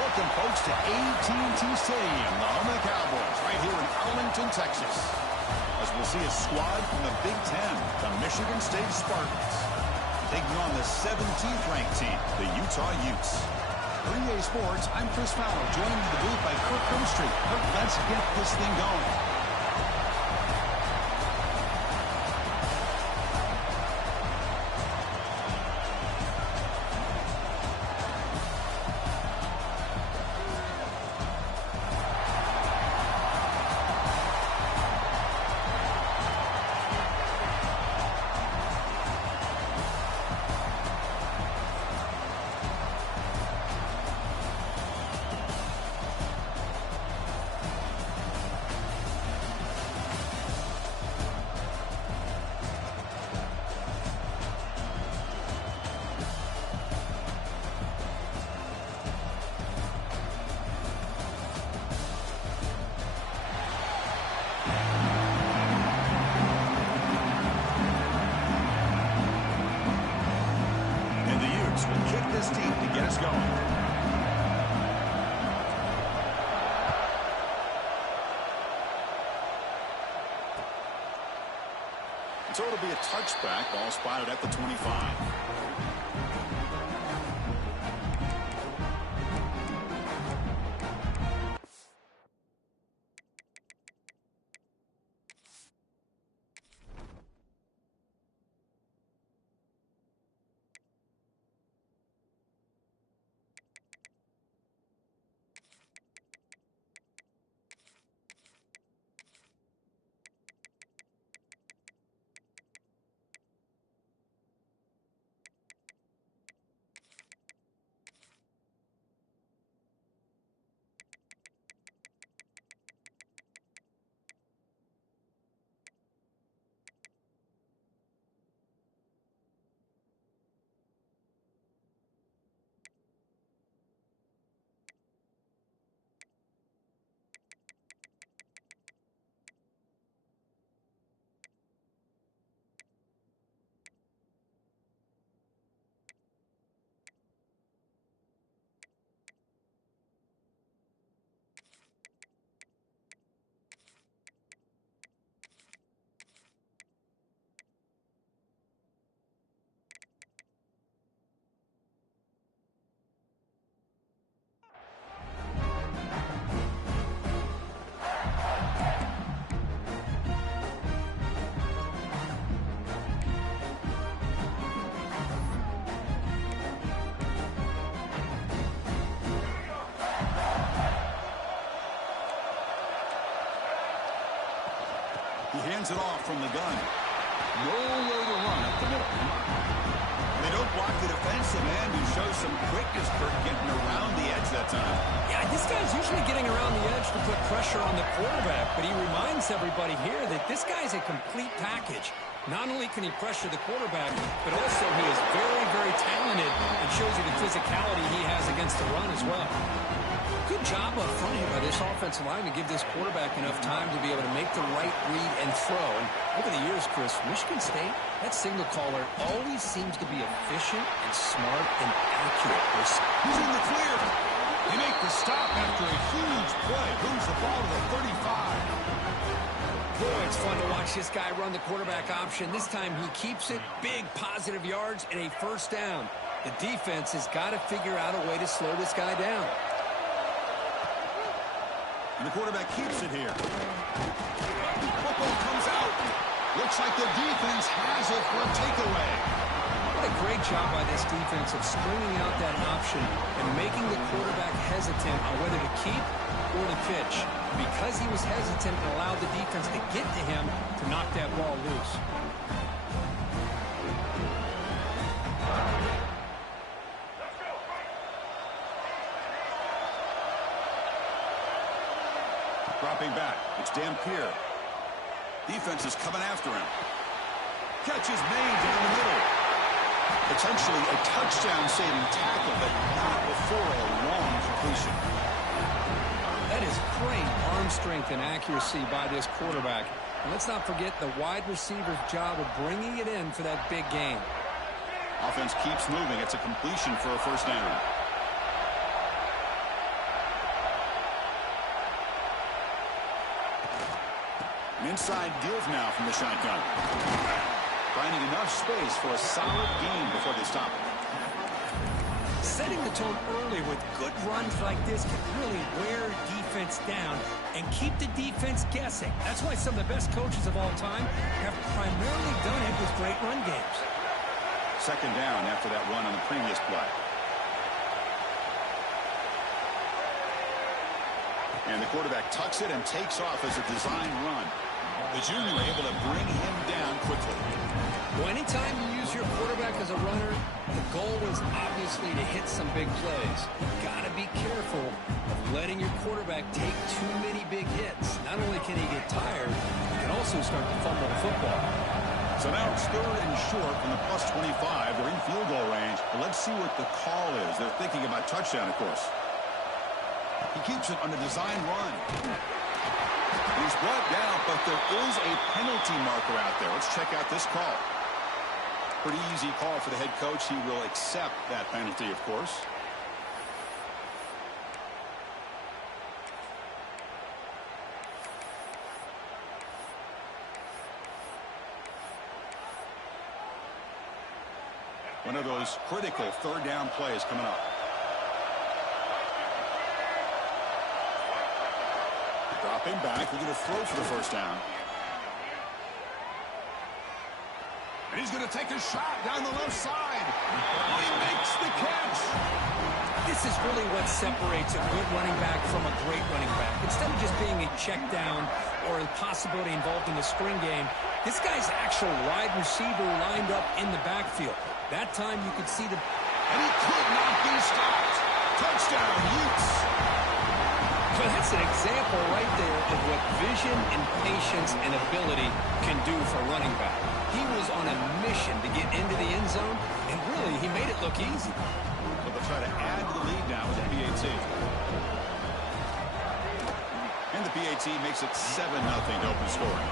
Welcome, folks, to AT&T Stadium, the home of the Cowboys, right here in Arlington, Texas. As we'll see a squad from the Big Ten, the Michigan State Spartans, taking on the 17th ranked team, the Utah Utes. For EA Sports, I'm Chris Fowler, joined in the booth by Kirk Grimstreet. Kirk, let's get this thing going. So it'll be a touchback, ball spotted at the 25. He hands it off from the gun. Nowhere to run up the middle. They don't block the defensive end, who shows some quickness for getting around the edge that time. Yeah, this guy's usually getting around the edge to put pressure on the quarterback, but he reminds everybody here that this guy's a complete package. Not only can he pressure the quarterback, but also he is very, very talented and shows you the physicality he has against the run as well. Good job up front here by this offensive line to give this quarterback enough time to be able to make the right read and throw. And over the years, Chris, Michigan State, that signal caller always seems to be efficient and smart and accurate. He's in the clear. They make the stop after a huge play. Moves the ball to the 35. Boy, it's fun to watch this guy run the quarterback option. This time he keeps it. Big positive yards and a first down. The defense has got to figure out a way to slow this guy down. And the quarterback keeps it here. Football comes out. Looks like the defense has it for a takeaway. What a great job by this defense of stringing out that option and making the quarterback hesitant on whether to keep or to pitch. Because he was hesitant and allowed the defense to get to him to knock that ball loose. Dropping back. It's Dampier. Defense is coming after him. Catch is made down the middle. Potentially a touchdown-saving tackle, but not before a long completion. That is great arm strength and accuracy by this quarterback. And let's not forget the wide receiver's job of bringing it in for that big gain. Offense keeps moving. It's a completion for a first down. An inside give now from the shotgun. Finding enough space for a solid gain before they stop it. Setting the tone early with good runs like this can really wear defense down and keep the defense guessing. That's why some of the best coaches of all time have primarily done it with great run games. Second down after that run on the previous play. And the quarterback tucks it and takes off as a design run. The junior able to bring him down quickly. Well, anytime you use your quarterback as a runner, the goal is obviously to hit some big plays. You've got to be careful of letting your quarterback take too many big hits. Not only can he get tired, he can also start to fumble the football. So now it's third and short from the plus 25. They're in field goal range. But let's see what the call is. They're thinking about touchdown, of course. He keeps it on the design run. He's brought down, but there is a penalty marker out there. Let's check out this call. Pretty easy call for the head coach. He will accept that penalty, of course. One of those critical third down plays coming up. Dropping back, we're going to throw for the first down. And he's going to take a shot down the left side. He makes the catch. This is really what separates a good running back from a great running back. Instead of just being a check down or a possibility involved in the screen game, this guy's actual wide receiver lined up in the backfield. That time you could see the... And he could not be stopped. Touchdown, Utes. Well, that's an example right there of what vision and patience and ability can do for a running back. He was on a mission to get into the end zone, and really, he made it look easy. So they'll try to add to the lead now with the PAT. And the PAT makes it 7-0 to open scoring.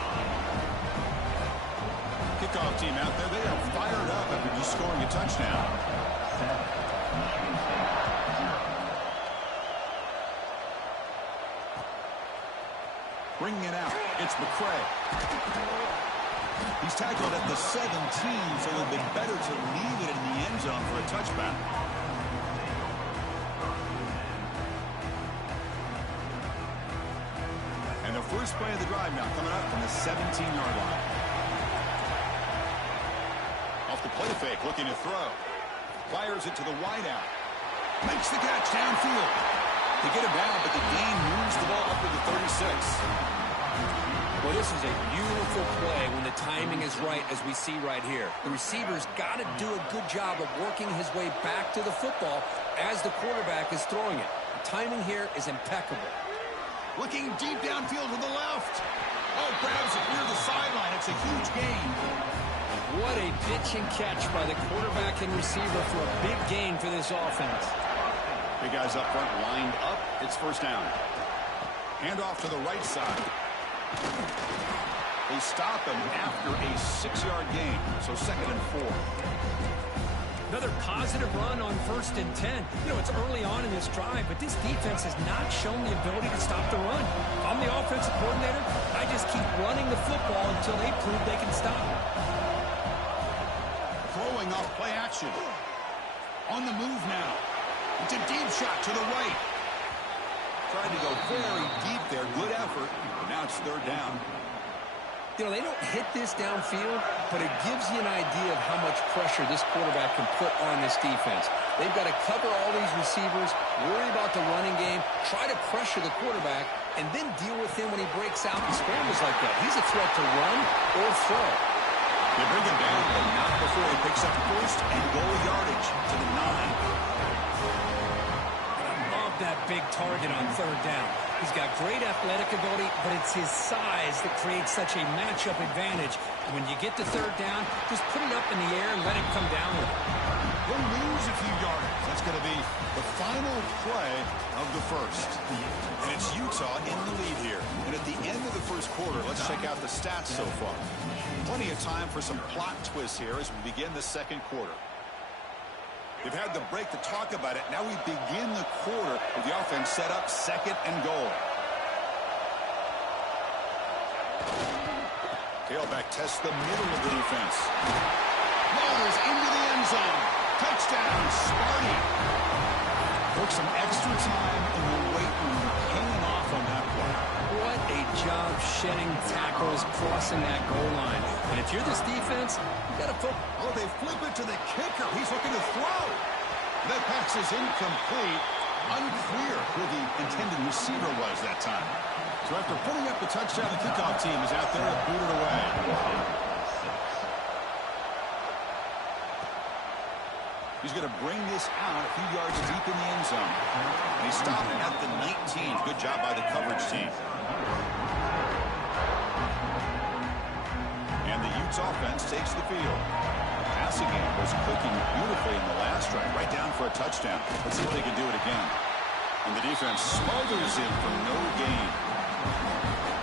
Kickoff team out there, they are fired up after just scoring a touchdown. Bringing it out, it's McCray. He's tackled at the 17, so it would have been better to leave it in the end zone for a touchback. And the first play of the drive now coming up from the 17-yard line. Off the play fake, looking to throw. Fires it to the wideout. Makes the catch downfield. They get it down, but the gain moves the ball up to the 36. Well, this is a beautiful play when the timing is right, as we see right here. The receiver's got to do a good job of working his way back to the football as the quarterback is throwing it. The timing here is impeccable. Looking deep downfield to the left. Oh, grabs it near the sideline. It's a huge gain. What a pitch and catch by the quarterback and receiver for a big gain for this offense. Big guys up front lined up. It's first down. Hand off to the right side. They stop him after a 6-yard gain, so 2nd and 4. Another positive run on 1st and 10. You know, it's early on in this drive, but this defense has not shown the ability to stop the run. If I'm the offensive coordinator, I just keep running the football until they prove they can stop it. Throwing off play action. On the move now. It's a deep shot to the right. Tried to go very deep there. Good effort. Now it's 3rd down. You know, they don't hit this downfield, but it gives you an idea of how much pressure this quarterback can put on this defense. They've got to cover all these receivers, worry about the running game, try to pressure the quarterback, and then deal with him when he breaks out and scrambles like that. He's a threat to run or throw. They bring him down, but not before he picks up 1st and goal yardage to the 9. that big target on third down. He's got great athletic ability, but it's his size that creates such a matchup advantage. And when you get to third down, just put it up in the air and let it come down with it. He'll lose a few yardage. That's going to be the final play of the first. And it's Utah in the lead here. And at the end of the first quarter, let's check out the stats so far. Plenty of time for some plot twists here as we begin the second quarter. We've had the break to talk about it. Now we begin the quarter with the offense set up second and goal. Tailback tests the middle of the defense. Rolls into the end zone. Touchdown, Sparty. Took some extra time in the weight room hanging off on that play. What a job shedding tackles, crossing that goal line. And if you're this defense, you got to put... Oh, they flip it to the kicker. He's looking to throw. That pass is incomplete. Unclear who the intended receiver was that time. So after putting up the touchdown, the kickoff team is out there to boot it away. He's going to bring this out a few yards deep in the end zone. And he's stopped at the 19. Good job by the coverage team. And the Utes offense takes the field. Passing game was clicking beautifully in the last drive, right down for a touchdown. Let's see if they can do it again. And the defense smothers him for no gain.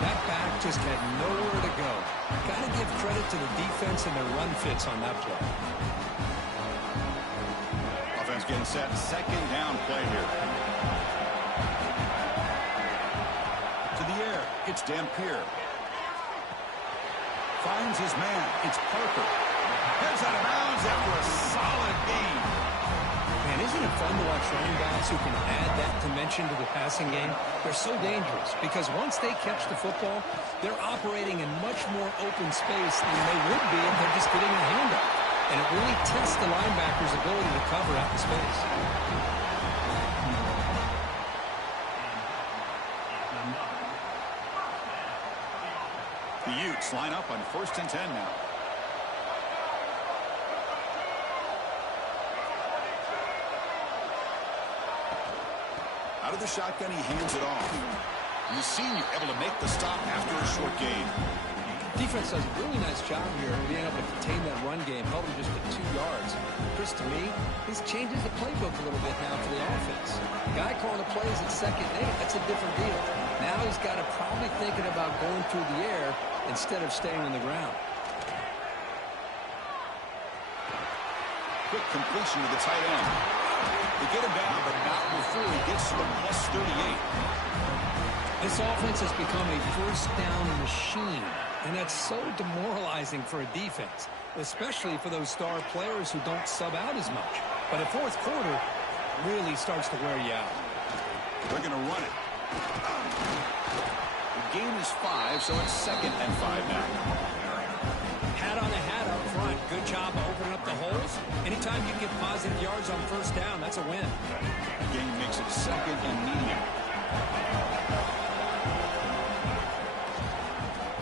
That back just had nowhere to go. Got to give credit to the defense and their run fits on that play. Offense getting set. Second down play here. To the air. It's Dampier. Finds his man. It's Parker. Heads out of bounds after a solid gain. Man, isn't it fun to watch running backs who can add that dimension to the passing game? They're so dangerous because once they catch the football, they're operating in much more open space than they would be if they're just getting a handoff. And it really tests the linebacker's ability to cover out the space. The Utes line up on 1st and 10 now. Out of the shotgun, he hands it off. And the senior able to make the stop after a short gain. Defense does a really nice job here of being able to contain that run game, held him just at 2 yards. Chris, to me, this changes the playbook a little bit now for the offense. The guy calling the plays at 2nd and 8, that's a different deal. Now he's got to probably thinking about going through the air instead of staying on the ground. Quick completion to the tight end. They get him down, but not before he gets to the +38. This offense has become a first down machine, and that's so demoralizing for a defense, especially for those star players who don't sub out as much. But a fourth quarter really starts to wear you out. They're going to run it. The gain is 5, so it's 2nd and 5 now. Hat on a hat up front. Good job of opening up the holes. Anytime you get positive yards on first down, that's a win. The gain makes it 2nd and medium.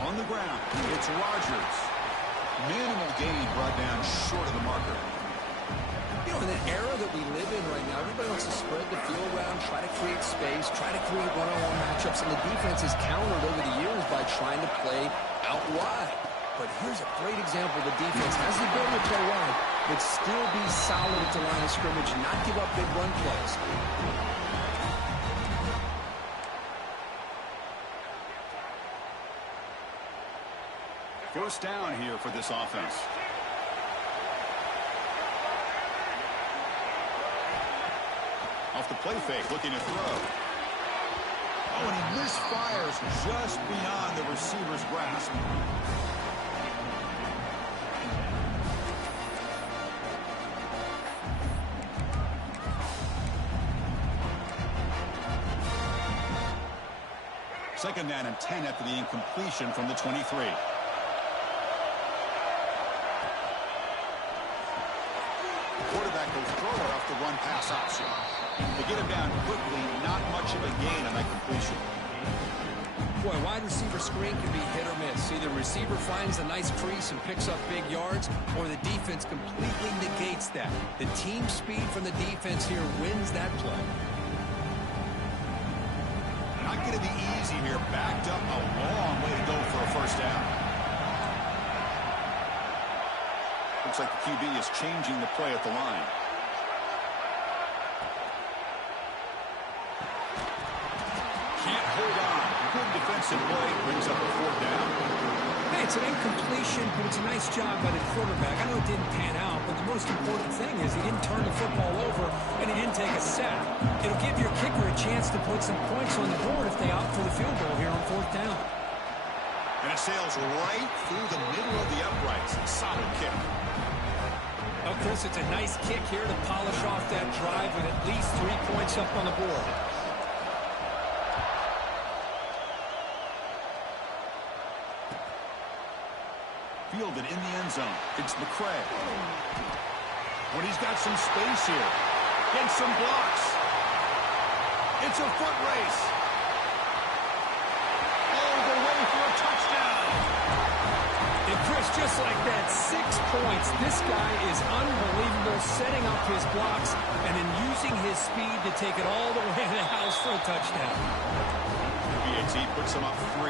On the ground, it's Rodgers. Minimal gain brought down short of the marker. You know, in the era that we live in right now, everybody wants to spread the field around, try to create space, try to create one-on-one matchups, and the defense has countered over the years by trying to play out wide. But here's a great example. The defense has the ability to play wide, but still be solid at the line of scrimmage and not give up big run plays. First down here for this offense. Off the play fake, looking to throw. Oh, and he misfires just beyond the receiver's grasp. Second down and 10 after the incompletion from the 23. Quarterback will throw it off the run-pass option. They get him down quickly, not much of a gain on that completion. Boy, wide receiver screen can be hit or miss. Either the receiver finds a nice crease and picks up big yards, or the defense completely negates that. The team speed from the defense here wins that play. going to be easy here. Backed up a long way to go for a first down. Looks like the QB is changing the play at the line. Can't hold on. Good defensive play. Brings up a fourth down. Hey, it's an incompletion, but it's a nice job by the quarterback. I know it didn't pan out, but the most important thing is he didn't turn the football over and he didn't take a sack. It'll give your kicker a chance to put some points on the board if they opt for the field goal here on fourth down. And it sails right through the middle of the uprights. Solid kick. Well, Chris, it's a nice kick here to polish off that drive with at least 3 points up on the board. Fielded in the end zone. It's McCray. When he's got some space here. Gets some blocks. It's a foot race. All the way for a touchdown. And Chris, just like that, 6 points. This guy is unbelievable, setting up his blocks and then using his speed to take it all the way to the house for a touchdown. BAT puts him up 3.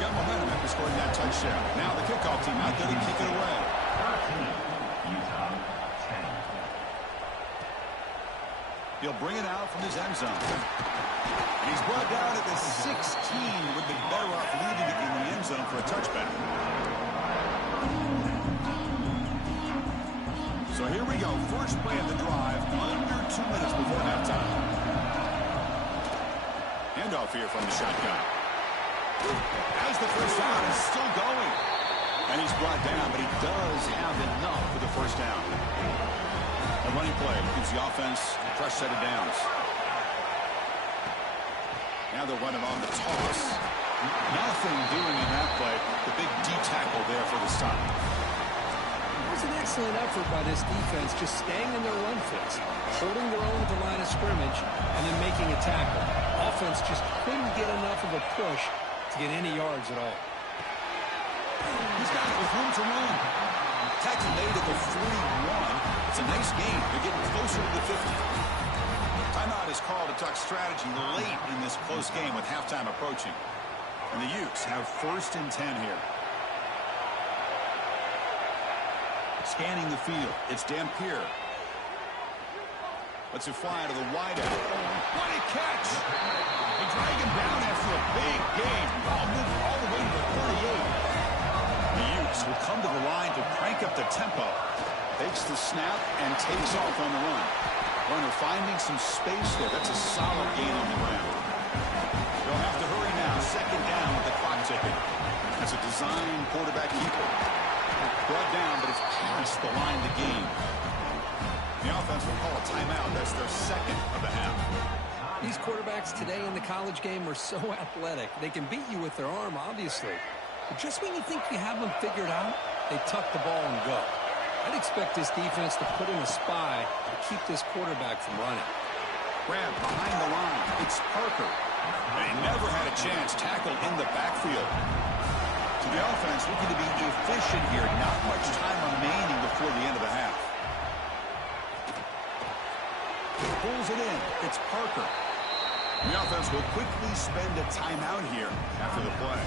Got momentum after scoring that touchdown. Now the kickoff team out there to kick it away. He'll bring it out from his end zone. And he's brought down at the 16. Would be better off leaving it in the end zone for a touchback. So here we go. First play of the drive. Under 2 minutes before halftime. Handoff here from the shotgun. As the first down is still going. And he's brought down, but he does have enough for the first down. A running play gives the offense a fresh set of downs. Now they're running on the toss. Nothing doing in that play. The big D tackle there for the stop. It was an excellent effort by this defense, just staying in their run fits, holding their own at the line of scrimmage, and then making a tackle. Offense just couldn't get enough of a push to get any yards at all. He's got it with room to run. Tackle made at the 41. It's a nice gain. They're getting closer to the 50. Timeout is called to talk strategy late in this close game with halftime approaching. And the Utes have 1st and 10 here. Scanning the field. It's Dampier. Lets it fly to the wideout. What a catch! They drag him down after a big gain. Ball moved all the way to the 38. The Utes will come to the line to crank up the tempo. Takes the snap and takes off on the run. Runner finding some space there. That's a solid gain on the ground. They'll have to hurry now. 2nd down with the clock ticking. That's a design quarterback keeper. Brought down, but it's past the line to gain. The offense will call a timeout. That's their 2nd of the half. These quarterbacks today in the college game are so athletic. They can beat you with their arm, obviously. But just when you think you have them figured out, they tuck the ball and go. I'd expect this defense to put in a spy to keep this quarterback from running. Grab behind the line. It's Parker. And he never had a chance. Tackled in the backfield. To the offense, looking to be efficient here. Not much time remaining before the end of the half. Pulls it in. It's Parker. The offense will quickly spend a timeout here after the play.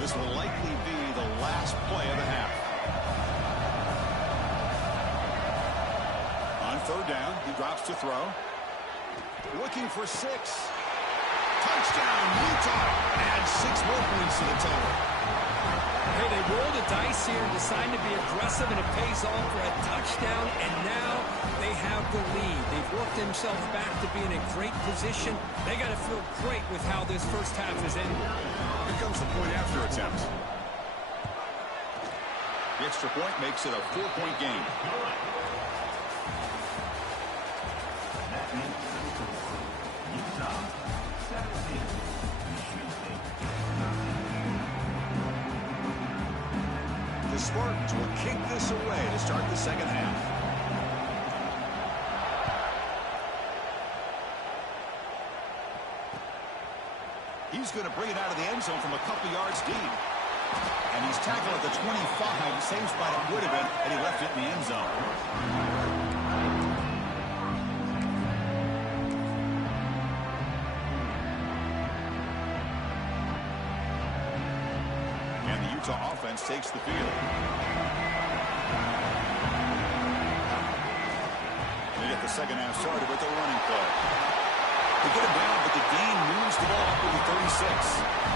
This will likely be the last play of the half. On 3rd down, he drops to throw. Looking for 6. Touchdown, Utah. Adds 6 more points to the total. Hey, they rolled the dice here and decided to be aggressive, and it pays off for a touchdown, and now they have the lead. They've worked themselves back to be in a great position. They got to feel great with how this first half is ending. Here comes the point after attempt. The extra point makes it a 4-point game. The Spartans will kick this away to start the 2nd half. He's going to bring it out of the end zone from a couple yards deep. And he's tackled at the 25. Same spot it would have been had he left it in the end zone. And the Utah offense takes the field. They get the second half started with a running play. They get it down, but the gain moves the ball up to the 36.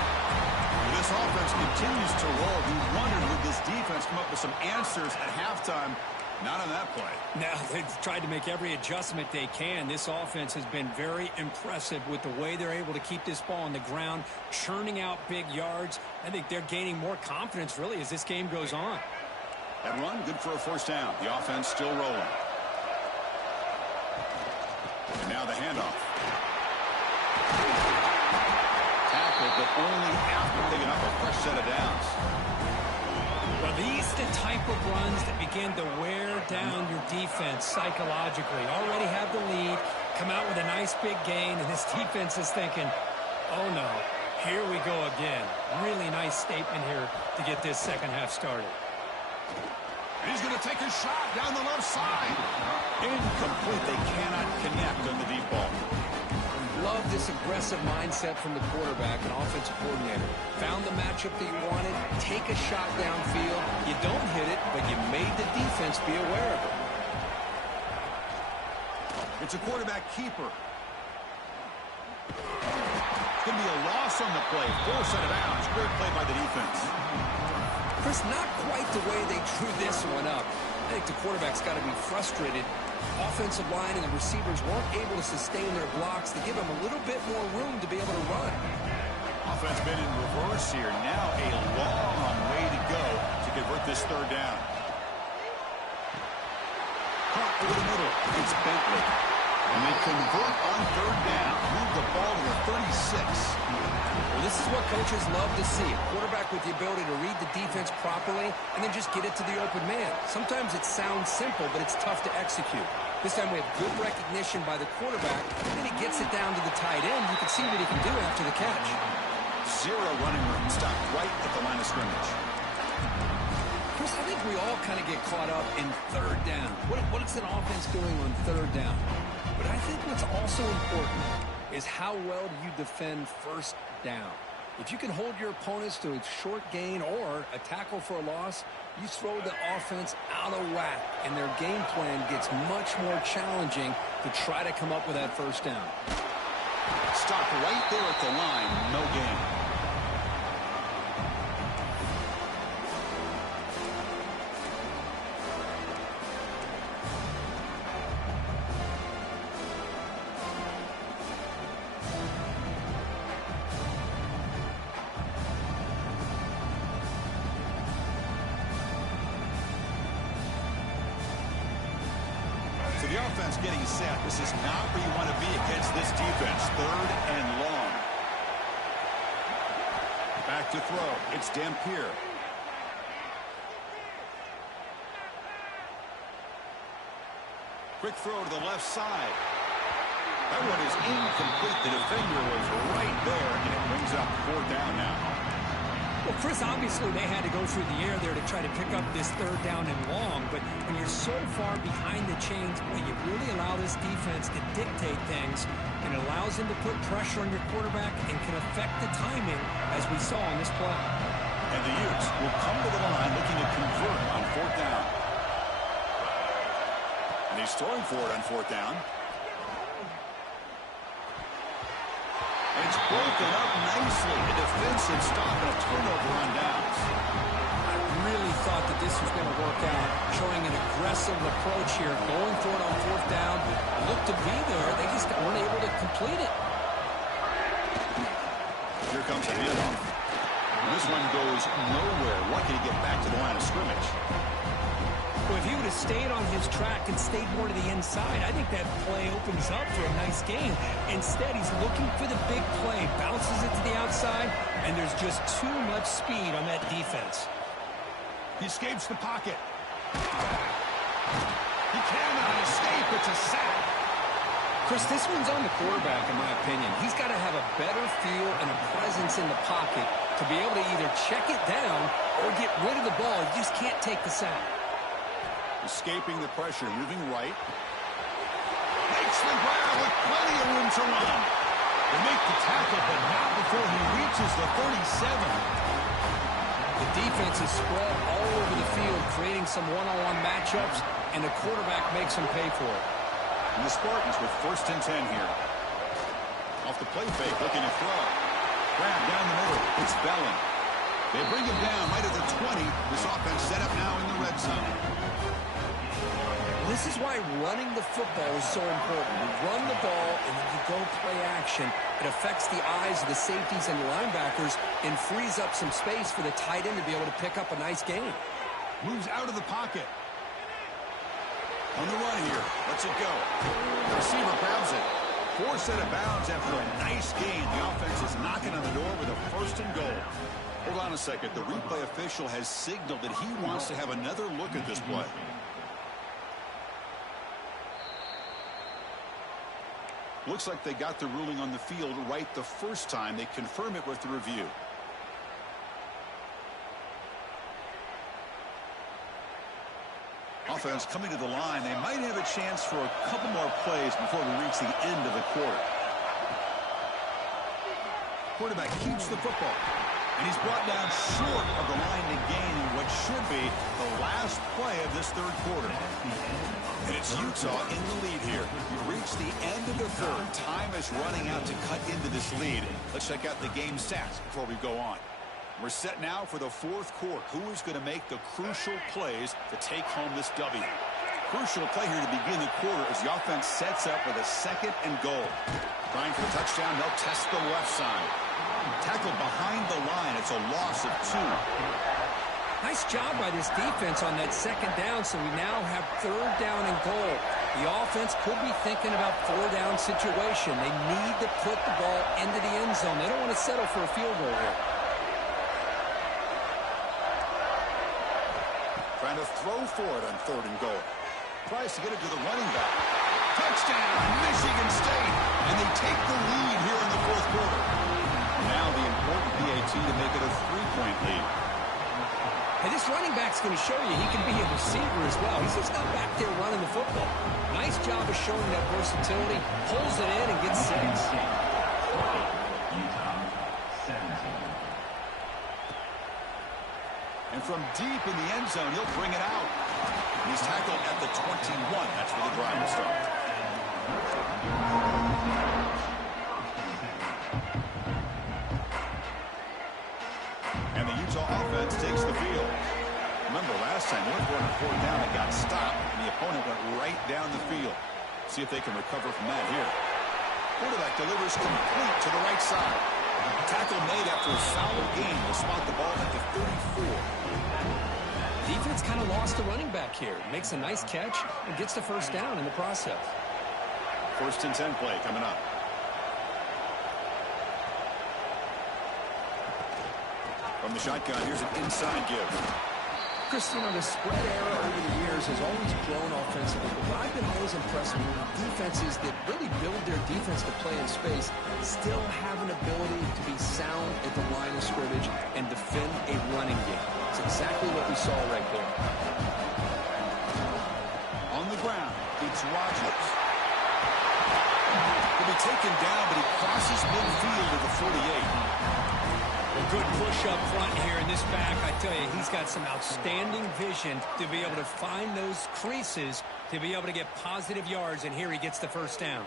This offense continues to roll. We wondered, would this defense come up with some answers at halftime? Not on that play. Now, they've tried to make every adjustment they can. This offense has been very impressive with the way they're able to keep this ball on the ground, churning out big yards. I think they're gaining more confidence, really, as this game goes on. That run, good for a first down. The offense still rolling. And now the handoff. Tackled, but only after picking up a fresh set of downs. Well, these are the type of runs that begin to wear down your defense psychologically. Already have the lead, come out with a nice big gain, and this defense is thinking, oh no, here we go again. Really nice statement here to get this second half started. He's going to take a shot down the left side. Incomplete. They cannot connect on the deep ball. Love this aggressive mindset from the quarterback and offensive coordinator. Found the matchup that you wanted, take a shot downfield. You don't hit it, but you made the defense be aware of it. It's a quarterback keeper. It's going to be a loss on the play. Force out of bounds. Great play by the defense. Chris, not quite the way they drew this one up. I think the quarterback's got to be frustrated. Offensive line and the receivers weren't able to sustain their blocks to give them a little bit more room to be able to run. Offense been in reverse here. Now a long way to go to convert this third down. Caught over the middle. It's Bentley. And they convert on third down. Move the ball to the 36. Well, this is what coaches love to see. A quarterback with the ability to read the defense properly and then just get it to the open man. Sometimes it sounds simple, but it's tough to execute. This time we have good recognition by the quarterback, and then he gets it down to the tight end. You can see what he can do after the catch. Zero running room. Stopped right at the line of scrimmage. Chris, I think we all kind of get caught up in third down. What is an offense doing on third down? But I think what's also important is how well do you defend first down. If you can hold your opponents to a short gain or a tackle for a loss, you throw the offense out of whack, and their game plan gets much more challenging to try to come up with that first down. Stopped right there at the line. No gain. The offense getting set. This is not where you want to be against this defense. Third and long. Back to throw. It's Dampier. Quick throw to the left side. That one is incomplete. The defender was right there, and it brings up fourth down now. Well, Chris, obviously they had to go through the air there to try to pick up this third down and long, but when you're so far behind the chains, well, you really allow this defense to dictate things, and it allows them to put pressure on your quarterback and can affect the timing, as we saw in this play. And the Utes will come to the line looking to convert on fourth down. And he's throwing for it on fourth down. And it's broken up nicely. A defensive stop and a turnover on downs. I really thought that this was going to work out, showing an aggressive approach here, going for it on fourth down. Looked to be there. They just weren't able to complete it. Here comes a handoff. This one goes nowhere. Lucky to get back to the line of scrimmage. Well, if he would have stayed on his track and stayed more to the inside, I think that play opens up for a nice game. Instead, he's looking for the big play, bounces it to the outside, and there's just too much speed on that defense. He escapes the pocket. He cannot escape. It's a sack. Chris, this one's on the quarterback, in my opinion. He's got to have a better feel and a presence in the pocket to be able to either check it down or get rid of the ball. You just can't take the sack. Escaping the pressure, moving right. Makes the grab with plenty of room to run. They make the tackle, but not before he reaches the 37. The defense is spread all over the field, creating some one-on-one matchups, and the quarterback makes them pay for it. And the Spartans with 1st and 10 here. Off the play fake, looking to throw. Grab down the middle. It's Bellin. They bring him down right at the 20. This offense set up now in the red zone. This is why running the football is so important. You run the ball, and then you go play action. It affects the eyes of the safeties and the linebackers and frees up some space for the tight end to be able to pick up a nice gain. Moves out of the pocket. On the run here. Lets it go. The receiver grabs it. 4 set of bounds after a nice gain. The offense is knocking on the door with a 1st and goal. Hold on a second. The replay official has signaled that he wants to have another look at this play. Looks like they got the ruling on the field right the first time. They confirm it with the review. Offense coming to the line. They might have a chance for a couple more plays before we reach the end of the quarter. Quarterback keeps the football. And he's brought down short of the line to gain in what should be the last play of this 3rd quarter. And it's Utah in the lead here. We reach the end of the 3rd. Time is running out to cut into this lead. Let's check out the game stats before we go on. We're set now for the 4th quarter. Who is going to make the crucial plays to take home this W? Crucial play here to begin the quarter as the offense sets up with a 2nd and goal. Trying for the touchdown, they'll test the left side. Tackled behind the line. It's a loss of 2. Nice job by this defense on that 2nd down, so we now have 3rd down and goal. The offense could be thinking about 4-down situation. They need to put the ball into the end zone. They don't want to settle for a field goal here. Trying to throw for it on 3rd and goal. Tries to get it to the running back. Touchdown, Michigan State. And they take the lead here in the 4th quarter. Now the important PAT to make it a 3-point lead. And this running back's going to show you he can be a receiver as well. He's just not back there running the football. Nice job of showing that versatility. Pulls it in and gets 6. And from deep in the end zone, he'll bring it out. He's tackled at the 21. That's where the drive will start. And the Utah offense takes the field. Remember, last time they went for a 4th down, it got stopped, and the opponent went right down the field. See if they can recover from that here. Quarterback delivers complete to the right side. Tackle made after a solid gain. Will spot the ball at the 34. Defense kind of lost the running back here. Makes a nice catch and gets the 1st down in the process. 1st and 10 play coming up. From the shotgun, here's an inside give. Chris, you know, the spread era over the years has always grown offensively, but what I've been always impressed with defenses that really build their defense to play in space still have an ability to be sound at the line of scrimmage and defend a running game. It's exactly what we saw right there. On the ground, it's Rodgers. He'll be taken down, but he crosses midfield at the 48. A good push up front here in this back. I tell you, he's got some outstanding vision to be able to find those creases, to be able to get positive yards, and here he gets the 1st down.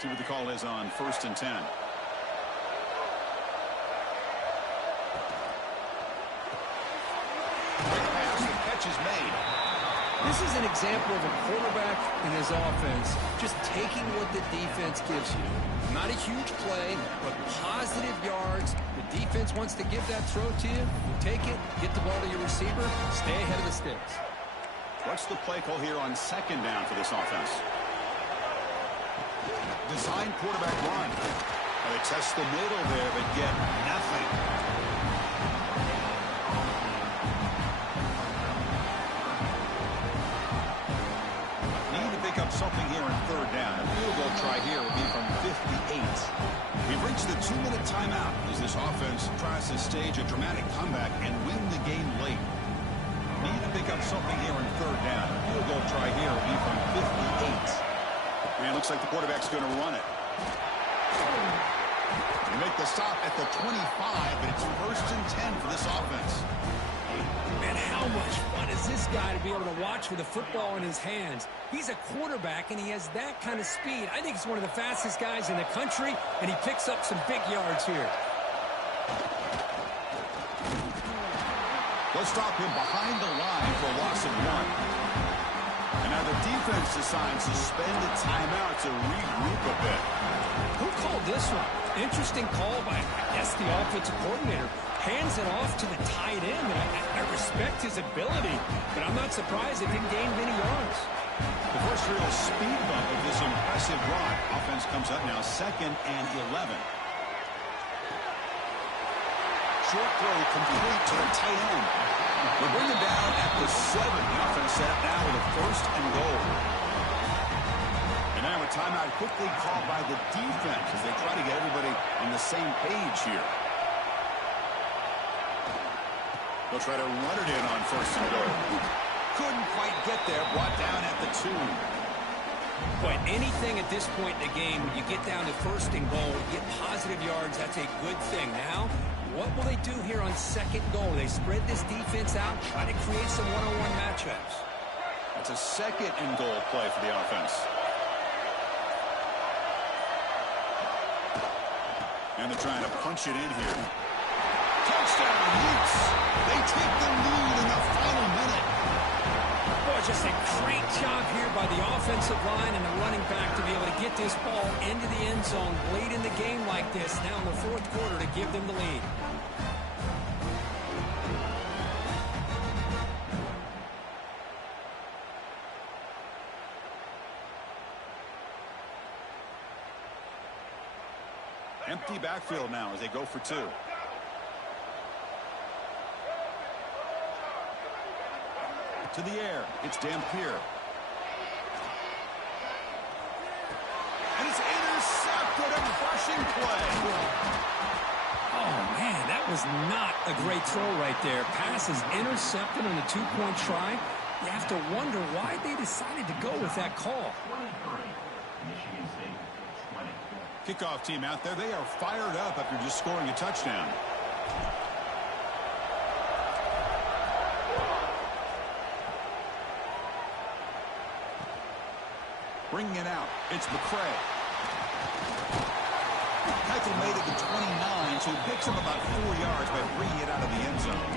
See what the call is on 1st and 10. Is made. This is an example of a quarterback and his offense just taking what the defense gives you. Not a huge play, but positive yards. The defense wants to give that throw to you. You take it, get the ball to your receiver, stay ahead of the sticks. What's the play call here on 2nd down for this offense? Design quarterback run. They test the middle there, but get nothing. pick up something here on third down. A field goal try here will be from 58. We've reached the 2-minute timeout as this offense tries to stage a dramatic comeback and win the game late. Need to pick up something here on third down. A field goal try here will be from 58. Man, looks like the quarterback's going to run it. They make the stop at the 25, but it's 1st and 10 for this offense. Man, how much fun is this guy to be able to watch with a football in his hands? He's a quarterback, and he has that kind of speed. I think he's one of the fastest guys in the country, and he picks up some big yards here. They'll stop him behind the line for a loss of 1. And now the defense decides to spend a timeout to regroup a bit. Who called this one? Interesting call by, I guess, the offensive coordinator. Hands it off to the tight end, and I respect his ability, but I'm not surprised it didn't gain many yards. The first real speed bump of this impressive run. Offense comes up now 2nd and 11. Short throw complete to the tight end. We're bringing down at the 7. The offense set up now with a 1st and goal. And now a timeout quickly called by the defense as they try to get everybody on the same page here. They'll try to run it in on 1st and goal. Couldn't quite get there. Brought down at the 2. But anything at this point in the game, when you get down to 1st and goal, get positive yards, that's a good thing. Now, what will they do here on 2nd goal? They spread this defense out, try to create some one-on-one matchups. That's a 2nd and goal play for the offense. And they're trying to punch it in here. Touchdown, Utes. They take the lead in the final minute. Boy, just a great job here by the offensive line and the running back to be able to get this ball into the end zone late in the game like this, now in the 4th quarter to give them the lead. Empty backfield now as they go for 2. To the air, it's Dampier. And it's intercepted, a rushing play. Oh, man, that was not a great throw right there. Pass is intercepted on the 2-point try. You have to wonder why they decided to go with that call. Kickoff team out there, they are fired up after just scoring a touchdown. Bringing it out, it's McCray. Heckle made it to 29, so he picks up about 4 yards by bringing it out of the end zone.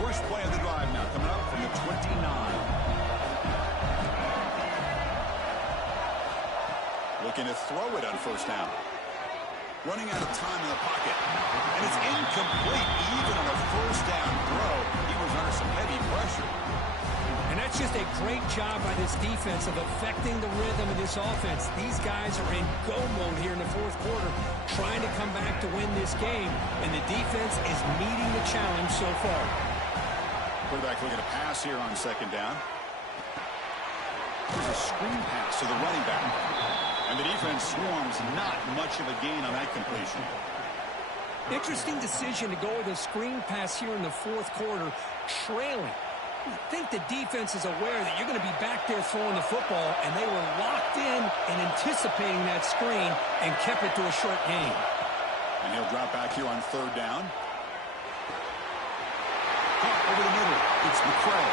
First play of the drive now, coming up from the 29. Looking to throw it on 1st down. Running out of time in the pocket. And it's incomplete. Even on a 1st down throw, he was under some heavy pressure. And that's just a great job by this defense of affecting the rhythm of this offense. These guys are in go mode here in the 4th quarter, trying to come back to win this game. And the defense is meeting the challenge so far. Quarterback looking to pass here on 2nd down. There's a screen pass to the running back. And the defense swarms, not much of a gain on that completion. Interesting decision to go with a screen pass here in the 4th quarter, trailing. I think the defense is aware that you're going to be back there throwing the football, and they were locked in and anticipating that screen and kept it to a short gain. And he'll drop back here on 3rd down. Caught over the middle. It's McCray.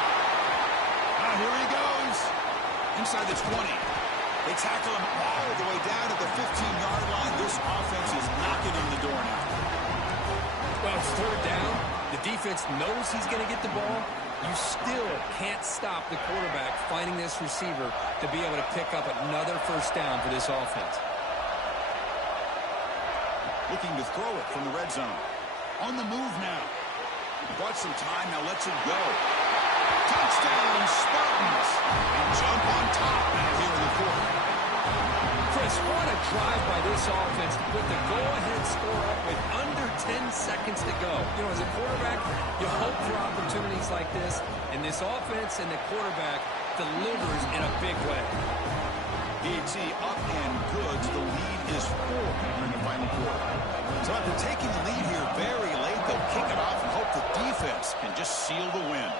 Here he goes. Inside the 20. They tackle him all the way down to the 15-yard line. This offense is knocking on the door now. Well, it's 3rd down. The defense knows he's going to get the ball. You still can't stop the quarterback finding this receiver to be able to pick up another 1st down for this offense. Looking to throw it from the red zone. On the move now. Bought some time, now lets it go. Touchdown, Spartans. And jump on top now here in the 4th. Chris, what a drive by this offense to put the go-ahead score up with under 10 seconds to go. You know, as a quarterback, you hope for opportunities like this, and this offense and the quarterback delivers in a big way. PHC up and good. The lead is 4 in the final quarter. So after taking the lead here very late, they'll kick it off and hope the defense can just seal the win.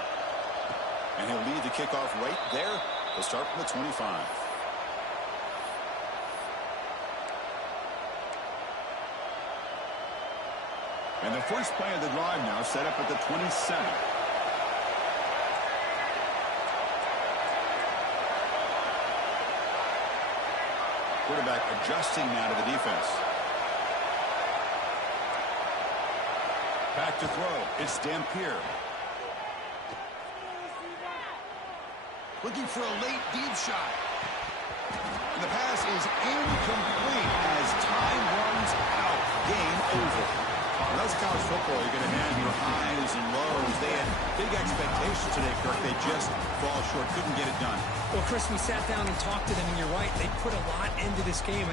And he'll lead the kickoff right there. They'll start from the 25. And the first play of the drive now set up at the 27. Quarterback adjusting now to the defense. Back to throw. It's Dampier. Looking for a late deep shot. And the pass is incomplete as time runs out. Game over. When that's college football, you're going to have your highs and lows. They had big expectations today, Kirk. They just fall short. Couldn't get it done. Well, Chris, we sat down and talked to them, and you're right. They put a lot into this game.